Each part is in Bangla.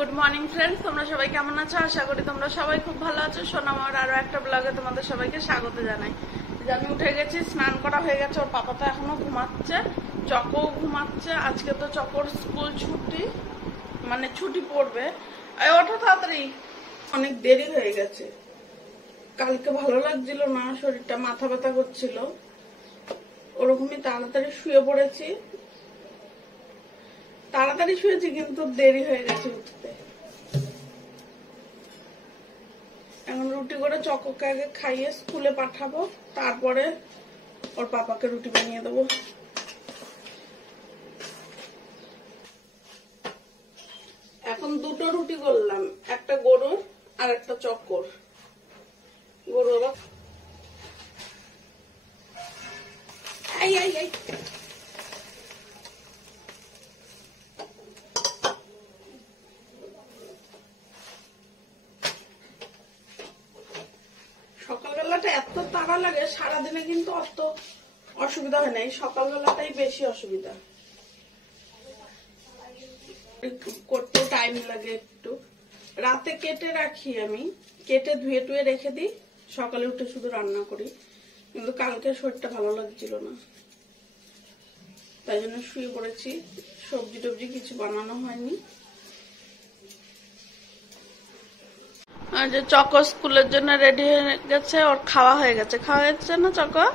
গুড মর্নিং ফ্রেন্ডস, তোমরা সবাই কেমন আছো? আশা করি তোমরা সবাই খুব ভালো আছো। সোনামার আরো একটা ব্লগে তোমাদের সবাইকে স্বাগত জানাই। আমি উঠে গেছি, স্নান করা হয়ে গেছে। ওর পাপা তো এখনো ঘুমাচ্ছে, চকও ঘুমাচ্ছে। আজকে তো চকর স্কুল ছুটি, মানে ছুটি পড়বে। ওঠো তাড়াতাড়ি, অনেক দেরি হয়ে গেছে। কালকে ভালো লাগছিল না, শরীরটা মাথা ব্যথা করছিল, ওরকমই তাড়াতাড়ি শুয়ে পড়েছি। তাড়াতাড়ি শুয়েছি কিন্তু দেরি হয়ে গেছে উঠতে। এখন রুটি করে চককে আগে খাইয়ে স্কুলে পাঠাবো, তারপরে ওর পাপাকে রুটি বানিয়ে দেবো। এখন দুটো রুটি করলাম, একটা গরুর আর একটা চক্কর। গরু আবার সকালবেলাটা এত তাড়া লাগে, সারাদিনে কিন্তু অত অসুবিধা হয় না, এই সকালবেলাটাই বেশি অসুবিধা করতে, টাইম লাগে একটু। রাতে কেটে রাখি, আমি কেটে ধুয়ে টুয়ে রেখে দিই, সকালে উঠে শুধু রান্না করি। কিন্তু কালকে শরীরটা ভালো লাগছিল না, তাই জন্য শুয়ে পড়েছি। সবজি টবজি কিছু বানানো হয়নি। আর যে চকো স্কুলের জন্য রেডি হয়ে গেছে, ওর খাওয়া হয়ে গেছে। খাওয়া হয়েছে না চকো?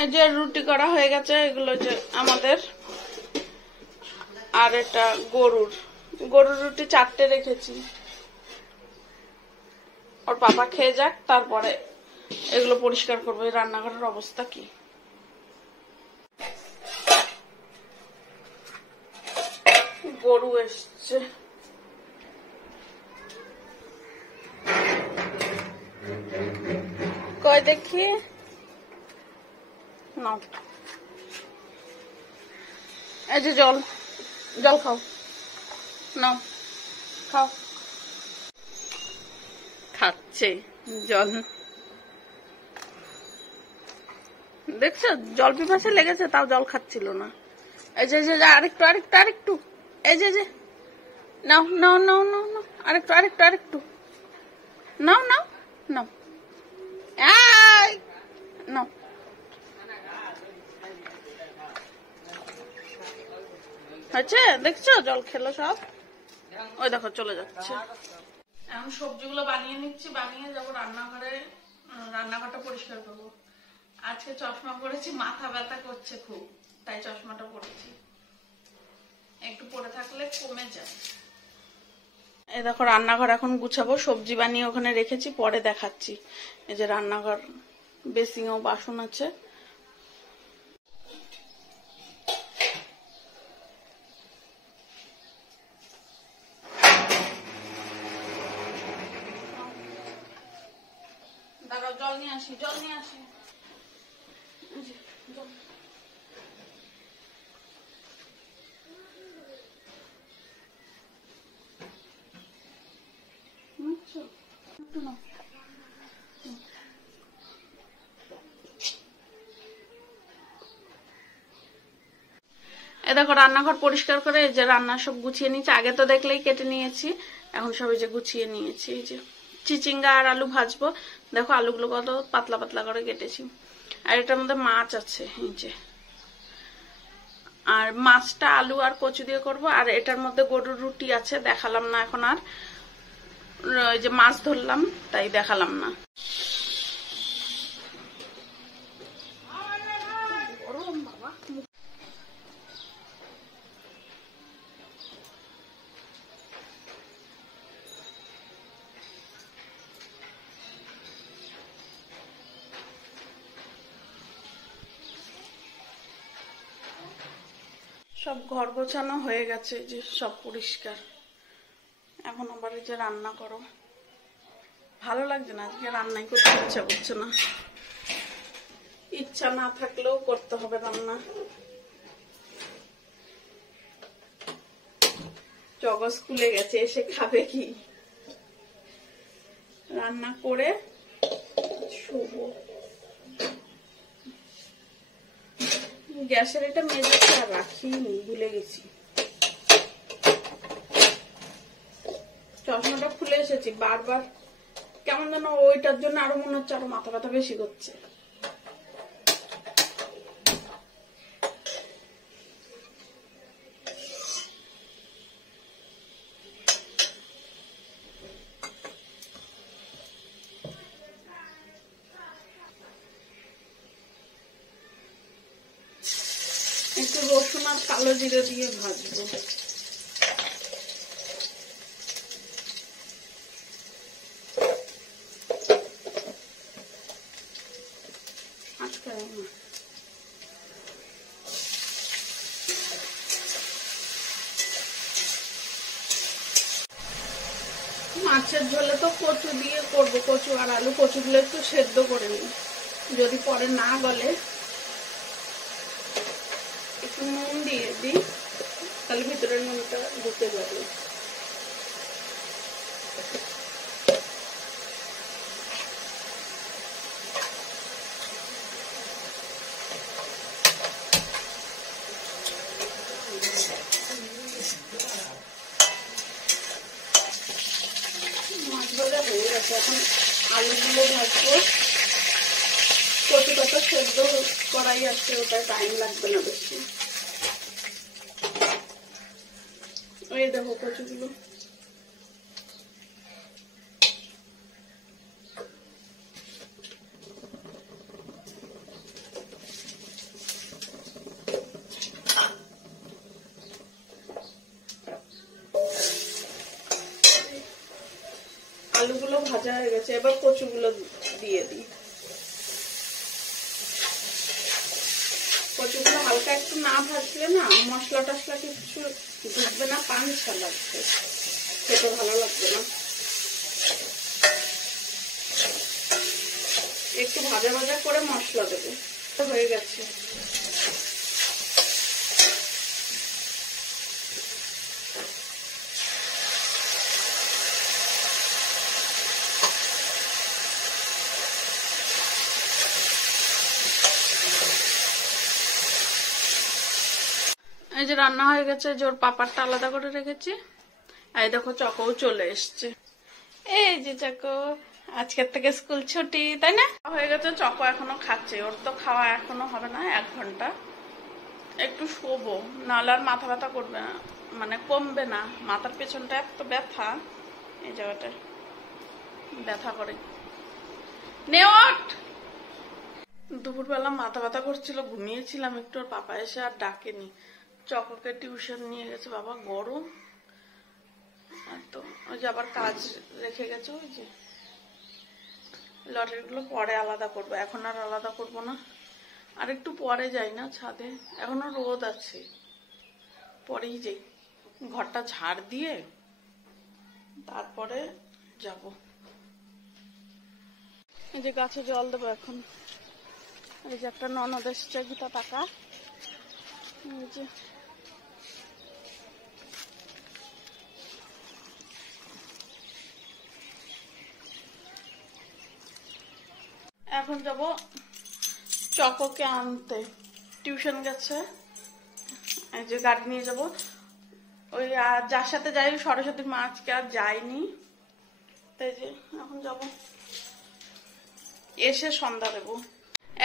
এই যে রুটি করা হয়ে গেছে, এগুলো যে আমাদের। আর এটা গরুর রুটি 4টে রেখেছি। ওর পাপা খেয়ে যাক, তারপরে এগুলো পরিষ্কার করবো। এই রান্নাঘরের অবস্থা কি! গরু এসছে, কয় দেখি নাও। এই যে জল খাও, নাও খাও। খাচ্ছে জল, দেখছো জল পিপাসে লেগেছে, তাও জল খাচ্ছিল না। এই যে আরেকটু এই যে নাও নাও নাও নাও নাও, আরেকটু নাও নাও নাও নাও। আচ্ছা দেখছো জল খেলো সব। ওই দেখো চলে যাচ্ছে। এখন সবজিগুলো বানিয়ে নিচ্ছি, বানিয়ে যাবো রান্নাঘরে। রান্নাঘরটা পরিষ্কার করবো। আজকে চশমা পরেছি, মাথা ব্যথা করছে খুব, তাই চশমাটা পরেছি। একটু পরে থাকলে কমে যায়। এই দেখো রান্নাঘর এখন গুছাবো, সবজি বানিয়ে ওখানে রেখেছি, পরে দেখাচ্ছি। এই যে রান্নাঘর, বেসিংও বাসন আছে। দাঁড়াও, জল নিয়ে আসি। এই দেখো রান্নাঘর পরিষ্কার করে এই যে রান্না সব গুছিয়ে নিয়েছি। আগে তো দেখলেই কেটে নিয়েছি, এখন সব এই যে গুছিয়ে নিয়েছি। এই যে চিচিঙ্গা আর আলু ভাজবো। দেখো আলুগুলো কত পাতলা পাতলা করে কেটেছি। আর এটার মধ্যে মাছ আছে, এই যে। আর মাছটা আলু আর কচু দিয়ে করব। আর এটার মধ্যে গরুর রুটি আছে, দেখালাম না এখন। আর ওই যে মাছ ধরলাম, তাই দেখালাম না। সব ঘর গোছানো হয়ে গেছে, যে সব পরিষ্কার। এখন আবার এই যে রান্না করো। ভালো লাগছে না, আজকে রান্নাই করতে ইচ্ছা করছে না। ইচ্ছা না থাকলেও করতে হবে রান্না। জগৎ স্কুলে গেছে, এসে খাবে কি? রান্না করে শুবো। গ্যাসের এটা মেজেছে আর রাখিনি, ভুলে গেছি। চশমাটা খুলে এসেছি বারবার, কেমন যেন ওইটার জন্য আরো মনে হচ্ছে আরো মাথা ব্যথা বেশি করছে। একটু রসুন আর কালো জিরে দিয়ে ভাজবো। মাছের ঝোলে তো কচু দিয়ে করবো, কচু আর আলু। কচুগুলো একটু সেদ্ধ করে নিই, যদি পরে না গলে একটু নুন দিয়ে দিই, তাহলে ভিতরে নুনটা ঢুকে যাবে। মাছ ভাজা হয়ে গেছে, এখন আলুগুলো ভাজবো। কচুটা তো সেদ্ধ করাই আছে, ওটাই টাইম লাগবে না বেশি। ওই দেখো কচুগুলো। আলুগুলো ভাজা হয়ে গেছে, এবার কচুগুলো দিয়ে দিই। কচুগুলো হালকা একটু না ভাজলে না মশলা টসলা কিছু ঢুকবে না, পাঞ্ছা লাগবে, খেতে ভালো লাগবে না। একটু ভাজা ভাজা করে মশলা দেবো। হয়ে গেছে। এই যে রান্না হয়ে গেছে, যে ওর পাপারটা আলাদা করে রেখেছি। এই দেখো চকও চলে এসছে। এই যে চকো, আজকের থেকে স্কুল ছুটি, তাই না? হয়ে গেছে, চকো এখনো খাচ্ছে। ওর তো খাওয়া এখনো হবে না, 1 ঘন্টা। একটু শোবো, নাহলে আর মাথা ব্যথা করবে না, মানে কমবে না। মাথার পেছনটা এত ব্যথা, এই জায়গাটা ব্যথা করে। নেওয়াট দুপুরবেলা মাথা ব্যথা করছিল, ঘুমিয়েছিলাম একটু। ওর পাপা এসে আর ডাকেনি। চকোকে টিউশন নিয়ে গেছে বাবা, গরম তো। ওই যে আবার কাজ রেখে গেছে, ওই যে লটারিগুলো পরে আলাদা করবো, এখন আর আলাদা করবো না। আর একটু পরে যাই না ছাদে, এখনো রোদ আছে, পরেই যাই। ঘরটা ঝাড় দিয়ে তারপরে যাব। এই যে গাছে জল দেবো এখন। এই যে একটা ননদ এসছে, গীতা টাকা। এই যে এখন যাব চকোকে আনতে, টিউশন গেছে। এই যে গাড়ি নিয়ে যাব। ওই যার সাথে যাই সরস্বতী মা, আজকে আর যাইনি, তাই যে এখন যাব, এসে সন্ধ্যা দেবো।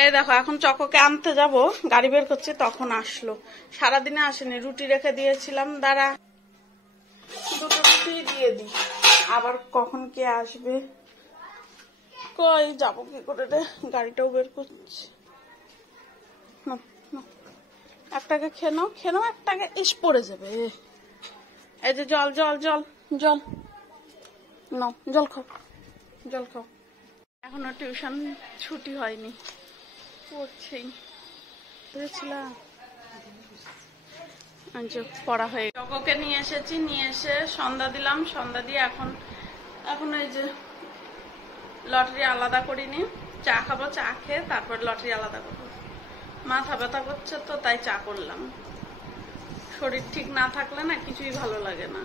এই দেখো এখন চকোকে আনতে যাব, গাড়ি বের করছে, তখন আসলো। সারাদিনে আসেনি, রুটি রেখে দিয়েছিলাম। দাঁড়া, 2টো রুটি দিয়ে দিই, আবার কখন কে আসবে। কই যাবো কি করে রে, গাড়িটাও বের করছি। একটাকে খেয়ে নাও, একটাকে ইস পড়ে যাবে। এই যে জল জল জল জল নাও, জল খাও। এখনো টিউশন ছুটি হয়নি, পড়ছেই। বুঝেছিলাম পড়া হয়ে চকোকে নিয়ে এসেছি, নিয়ে এসে সন্ধ্যা দিলাম। সন্ধ্যা দিয়ে এখন এই যে লটারি আলাদা করিনি, চা খাবো, চা খেয়ে তারপর লটারি আলাদা করবো। মাথা ব্যথা করছে তো তাই চা করলাম। শরীর ঠিক না থাকলে না কিছুই ভালো লাগে না।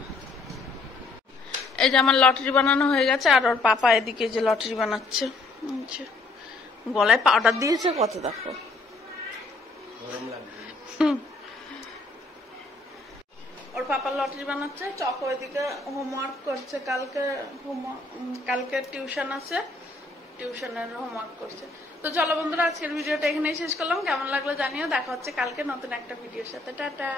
এই যে আমার লটারি বানানো হয়ে গেছে, আর ওর পাপা এদিকে যে লটারি বানাচ্ছে। গলায় পাউডার দিয়েছে কত, দেখো। ওর পাপার লটারি বানাচ্ছে, চক ওইদিকে হোমওয়ার্ক করছে, কালকে টিউশন আছে, টিউশনের হোমওয়ার্ক করছে। তো চলো বন্ধুরা, আজকের ভিডিওটা এখানেই শেষ করলাম। কেমন লাগলো জানিও, দেখা হচ্ছে কালকে নতুন একটা ভিডিওর সাথে। টাটা।